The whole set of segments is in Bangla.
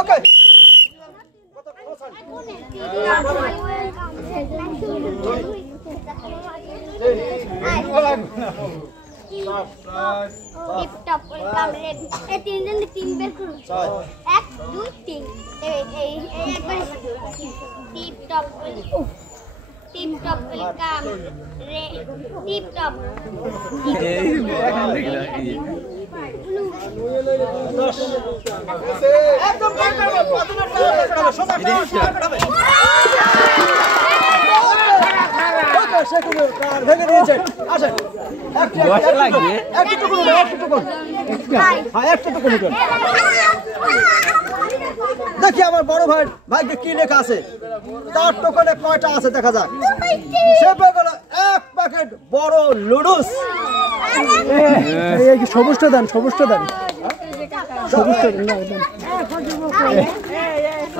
ওকে টিপটপ কামড়েন এই তিনজন তিন বের করুন 1 2 3 এই একবার টিপটপ টিপটপ কাম রে টিপটপ এই এখন দেখলা একদম ভেঙে দিয়েছে আসেন দেখি আমার বড় ভাইকে কি লেখা আছে তার টোকনে কয়টা আছে দেখা যাক সে পেয়ে এক প্যাকেট বড় লুডুস সবুজটা দেন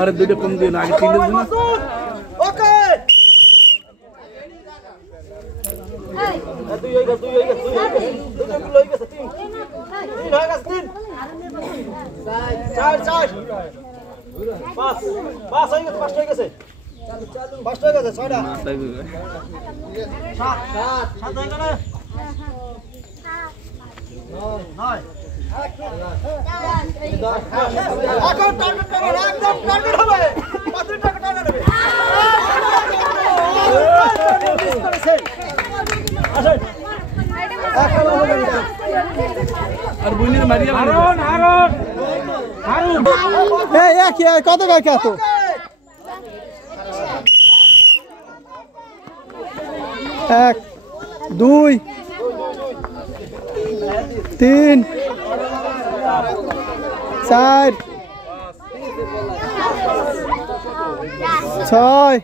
আরে দুইটা কম দিন আগে তিন দিন না ওকে দুই হয়ে গেছে তিন হয়ে গেছে তিন চার পাঁচ হয়ে গেছে পাঁচটা হয়ে গেছে ছয়টা সাত হয়ে গেল নয় এখন টার্গেট করবেন একদম টার্গেট হবে 5 টাকা টার্গেট হবে মিস করেছেন আসেন আর বুনির মারিয়া হারুন কত গায় কত 1 2 3 4 6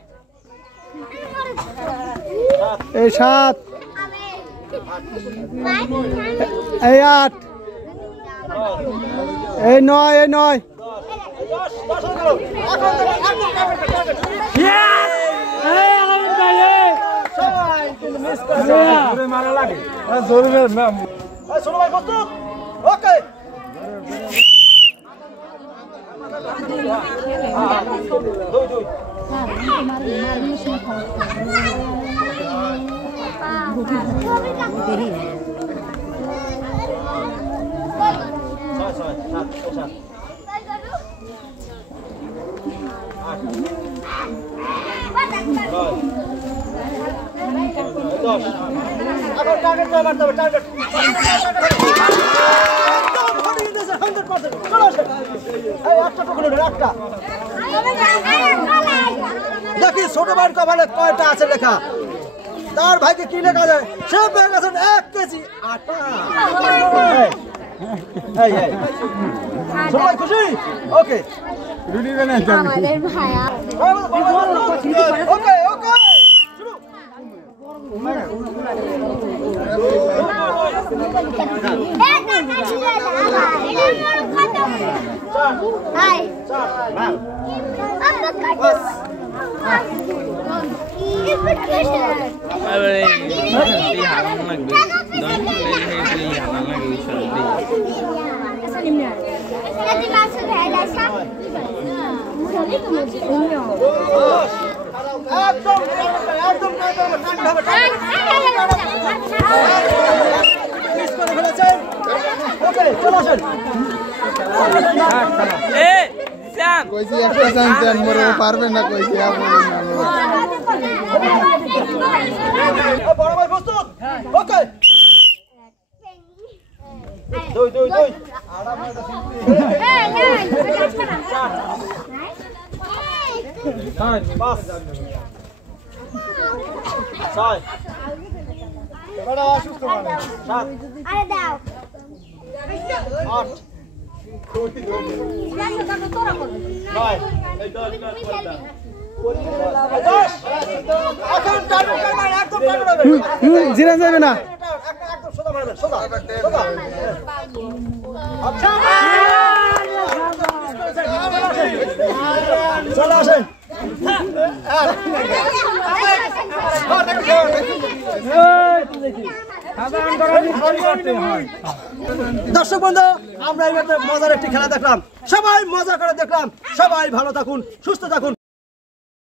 এই 7 এই 8 এই 9 ওকে দেখি ছোট ভাইয়ের কপালে কয়টা আছে লেখা তার ভাইকে কি লেখা যায় সে পেয়ে গেছেন 1 কেজি আটা সবাই খুশি ওকে ওকে ওকে পারবেন না কইছি বড় ভাই প্রস্তুত ওকে দুই পাঁচ ছয় বড় অসুস্থ মানে সাত আরে দাও 8 নয় জিরা যাবে না চলে আসেন দর্শক বন্ধু, আমরা এইভাবে মজার একটি খেলা দেখলাম, সবাই মজা করে দেখলাম। সবাই ভালো থাকুন, সুস্থ থাকুন।